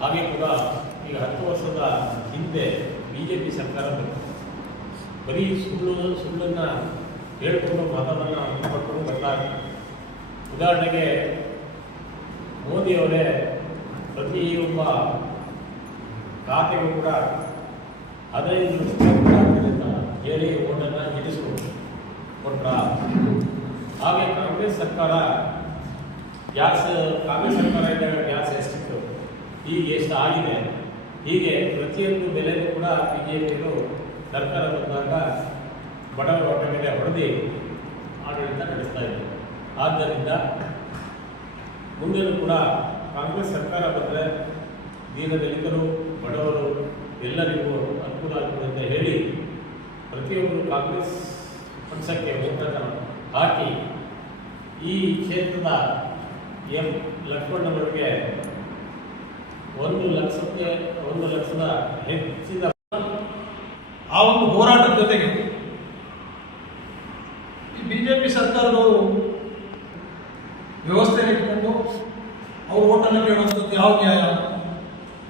ಹಾಗೆ ಕೂಡ ಈಗ ಹತ್ತು ವರ್ಷದ ಹಿಂದೆ ಬಿ ಜೆ ಪಿ ಸರ್ಕಾರ ಬರೀ ಸುಳ್ಳು, ಸುಳ್ಳನ್ನು ಹೇಳಿಕೊಂಡು ಮತವನ್ನು ಪಡ್ಕೊಂಡು ಬರ್ತಾರೆ ಉದಾಹರಣೆಗೆ ಮೋದಿಯವರೇ ಪ್ರತಿಯೊಬ್ಬ ಖಾತೆಗೂ ಕೂಡ ಹದಿನೈದು ಹೇಳಿ ಓಟನ್ನು ಗೆಲ್ಲಿಸಿಕೊಂಡು ಕೊಟ್ಟ ಹಾಗೆ ಕಾಂಗ್ರೆಸ್ ಸರ್ಕಾರ, ಗ್ಯಾಸ್, ಕಾಂಗ್ರೆಸ್ ಸರ್ಕಾರ ಇದ್ದಾಗ ಗ್ಯಾಸ್ ಎಷ್ಟಿತ್ತು? ಈಗ ಎಷ್ಟು ಆಗಿದೆ ಹೀಗೆ ಪ್ರತಿಯೊಂದು ಬೆಲೆಗೂ ಕೂಡ ಬಿ ಜೆ ಪಿಯವರು ಸರ್ಕಾರ ಬಂದಾಗ ಬಡವರ ಮೇಲೆ ಹೊಡೆದು ಆಡಳಿತ ನಡೆಸ್ತಾ ಇದೆ ಆದ್ದರಿಂದ ಮುಂದೆನೂ ಕೂಡ ಕಾಂಗ್ರೆಸ್ ಸರ್ಕಾರ ಬಂದರೆ ದೀನದಲಿತರು ಬಡವರು ಎಲ್ಲರಿಗೂ ಅನುಕೂಲ ಆಗ್ತದೆ ಅಂತ ಹೇಳಿ ಪ್ರತಿಯೊಬ್ಬರು ಕಾಂಗ್ರೆಸ್ ಪಕ್ಷಕ್ಕೆ ಒತ್ತಡ ಹಾಕಿ ಈ ಕ್ಷೇತ್ರದ ಎಂ ಲಕ್ಷ್ಮಣ್ಣವರಿಗೆ ಒಂದು ಲಕ್ಷಕ್ಕೆ ಒಂದು ಲಕ್ಷದ ಹೆಚ್ಚಿನ ಆ ಒಂದು ಹೋರಾಟದ ಜೊತೆಗೆ ಈ ಬಿಜೆಪಿ ಸರ್ಕಾರದವರು ವ್ಯವಸ್ಥೆ ಇಟ್ಕೊಂಡು ಅವ್ರು ಓಟನ್ನು ಕೇಳುವಂಥದ್ದು ಯಾವ ನ್ಯಾಯ?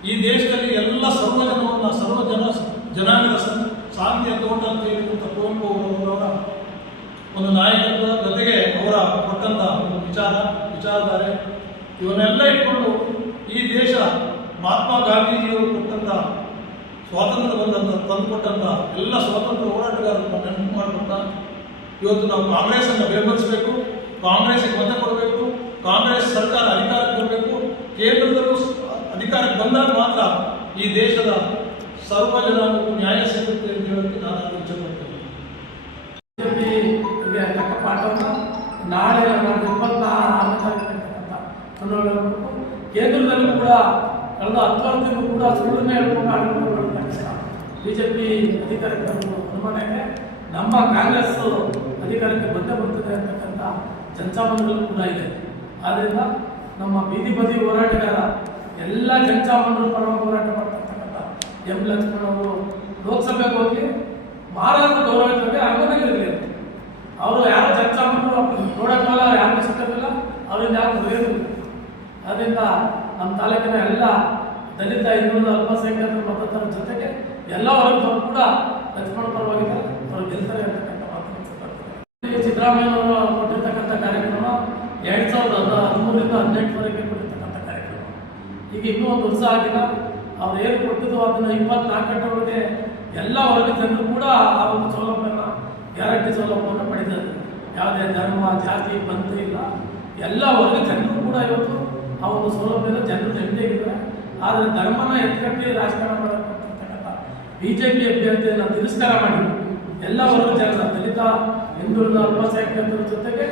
ಈ ದೇಶದಲ್ಲಿ ಎಲ್ಲ ಸರ್ವ ಜನವನ್ನ ಸರ್ವ ಜನ ಜನಾಂಗದ ಶಾಂತಿಯ ತೋಟ ಅಂತ ಹೇಳಿದಂಥ ಕುವೆಂಪು ಅವರವರ ಒಂದು ನಾಯಕತ್ವದ ಜೊತೆಗೆ ಅವರ ಕೊಟ್ಟಂತ ಒಂದು ವಿಚಾರ, ವಿಚಾರಧಾರೆ, ಇವನ್ನೆಲ್ಲ ಇಟ್ಕೊಂಡು ಮಹಾತ್ಮ ಗಾಂಧೀಜಿಯವರು ಕೊಟ್ಟಂತ ಸ್ವಾತಂತ್ರ್ಯ ಬಂದಂತ, ತಂದುಕೊಟ್ಟಂತ ಎಲ್ಲ ಸ್ವಾತಂತ್ರ್ಯ ಹೋರಾಟಗಾರರು ನೆನಪು ಮಾಡಿಕೊಂಡ ಇವತ್ತು ನಾವು ಕಾಂಗ್ರೆಸ್ ಅನ್ನು ಬೆಂಬಲಿಸಬೇಕು ಕಾಂಗ್ರೆಸ್ಗೆ ಮತ ಕೊಡಬೇಕು, ಕಾಂಗ್ರೆಸ್ ಸರ್ಕಾರ ಅಧಿಕಾರಕ್ಕೆ ಬರಬೇಕು, ಕೇಂದ್ರದಲ್ಲೂ ಅಧಿಕಾರಕ್ಕೆ ಬಂದಾಗ ಮಾತ್ರ ಈ ದೇಶದ ಸರ್ವ ನ್ಯಾಯ ಸಿಗುತ್ತೆ ಅಂತ ನಾನು ಬಿಜೆಪಿಗೆ ತಕ್ಕ ಪಾಠವನ್ನು ನಾಳೆ ಚುನಾವಣೆ ಕೇಂದ್ರದಲ್ಲೂ ಕೂಡ ಕಳೆದ ಹತ್ತು ವರ್ಷದಿಂದ ಕೂಡ ಸುಳ್ಳನ್ನೇ ಹೇಳ್ಕೊಂಡು ಆಡಳಿತ ಮಾಡಿರ್ತಕ್ಕಂಥ ಬಿಜೆಪಿ ಅಧಿಕಾರಕ್ಕೆ ಬರುವ ಅನುಮಾನಕ್ಕೆ ನಮ್ಮ ಕಾಂಗ್ರೆಸ್ ಅಧಿಕಾರಕ್ಕೆ ಬಂದೇ ಬರ್ತದೆ ಅಂತಕ್ಕಂಥ ಜನಸಾಮಾನ್ಯರು ಕೂಡ ಇದೆ. ಆದ್ದರಿಂದ ನಮ್ಮ ಬೀದಿ ಬದಿ ಹೋರಾಟಗಾರ ಎಲ್ಲ ಜನಸಾಮಾನ್ಯರು ಪರವಾಗಿ ಹೋರಾಟ ಮಾಡ್ತಕ್ಕಂಥ ಎಂ ಲಕ್ಷ್ಮಣ್ ಅವರು ಲೋಕಸಭೆಗೆ ಹೋಗಿ ಮಾರಾಟ ಗೌರವಿತರಿಗೆ ಅಂಗನಗಿರಲಿ ಅವರು ಯಾರು ಜನಸಾಮಾನ್ಯರು ನೋಡೋಕ್ಕಲ್ಲ ಯಾರು ಸಿಗ್ತಿಲ್ಲ ಅವರಿಂದ ಯಾರು ಬರೆಯೋದಿಲ್ಲ ಅದರಿಂದ ನಮ್ಮ ತಾಲೂಕಿನ ಎಲ್ಲ ದಲಿತ, ಹಿಂದುಳಿದ, ಅಲ್ಪಸಂಖ್ಯಾತರ ಮತದಾರರ ಜೊತೆಗೆ ಎಲ್ಲ ವರ್ಗದವರು ಕೂಡ ಲಕ್ಷ್ಮಣ ಪರವಾಗಿದ್ದಾರೆ. ಅವರು ಗೆಲ್ತಾರೆ ಅಂತಕ್ಕಂಥ ಮಾತನ್ನು. ಸಿದ್ದರಾಮಯ್ಯ ಅವರು ಕೊಟ್ಟಿರ್ತಕ್ಕಂಥ ಕಾರ್ಯಕ್ರಮ ಎರಡು ಸಾವಿರದ ಹದ ಹದಿಮೂರರಿಂದ ಹದಿನೆಂಟರವರೆಗೆ ಕೊಟ್ಟಿರ್ತಕ್ಕಂಥ ಕಾರ್ಯಕ್ರಮ. ಈಗ ಇನ್ನೂ ಒಂದು ವರ್ಷ ಆಗಿಲ್ಲ. ಅವ್ರು ಏನು ಕೊಟ್ಟಿದ್ದು ಅದನ್ನು ಇಪ್ಪತ್ನಾಲ್ಕು ಗಂಟೆ ಎಲ್ಲ ವರ್ಗದ ಜನರು ಕೂಡ ಆ ಒಂದು ಸೌಲಭ್ಯನ ಗ್ಯಾರಂಟಿ ಸೌಲಭ್ಯವನ್ನು ಪಡೆದಿದ್ದಾರೆ. ಯಾವುದೇ ಧರ್ಮ, ಜಾತಿ, ಪಂಥ ಇಲ್ಲ. ಎಲ್ಲ ವರ್ಗದ ಜನರು ಕೂಡ ಇವತ್ತು ಆ ಒಂದು ಸೌಲಭ್ಯದ ಜನರು ಇದ್ದಾರೆ. ಆದರೆ ಧರ್ಮನ ಎತ್ಕಟ್ಟಿ ರಾಜಕಾರಣ ಮಾಡತಕ್ಕಂಥ ಬಿ ಜೆ ಪಿ ಅಭ್ಯರ್ಥಿಯನ್ನು ತಿರಸ್ಕಾರ ಮಾಡಿ ಎಲ್ಲ ವರ್ಗ ಜನರ ದಲಿತ, ಹಿಂದುಳಿದ, ಅಲ್ಪಸಂಖ್ಯಾತರ ಜೊತೆಗೆ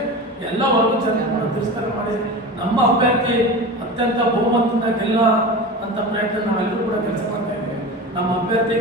ಎಲ್ಲ ವರ್ಗ ಜನರನ್ನು ತಿರಸ್ಕಾರ ಮಾಡಿ ನಮ್ಮ ಅಭ್ಯರ್ಥಿ ಅತ್ಯಂತ ಬಹುಮತದಿಂದ ಗೆಲ್ಲ ಅಂತ ಪ್ರಯತ್ನ ನಾವೆಲ್ಲರೂ ಕೂಡ ಕೆಲಸ ಮಾಡ್ತಾ ಇದ್ದೀವಿ. ನಮ್ಮ ಅಭ್ಯರ್ಥಿ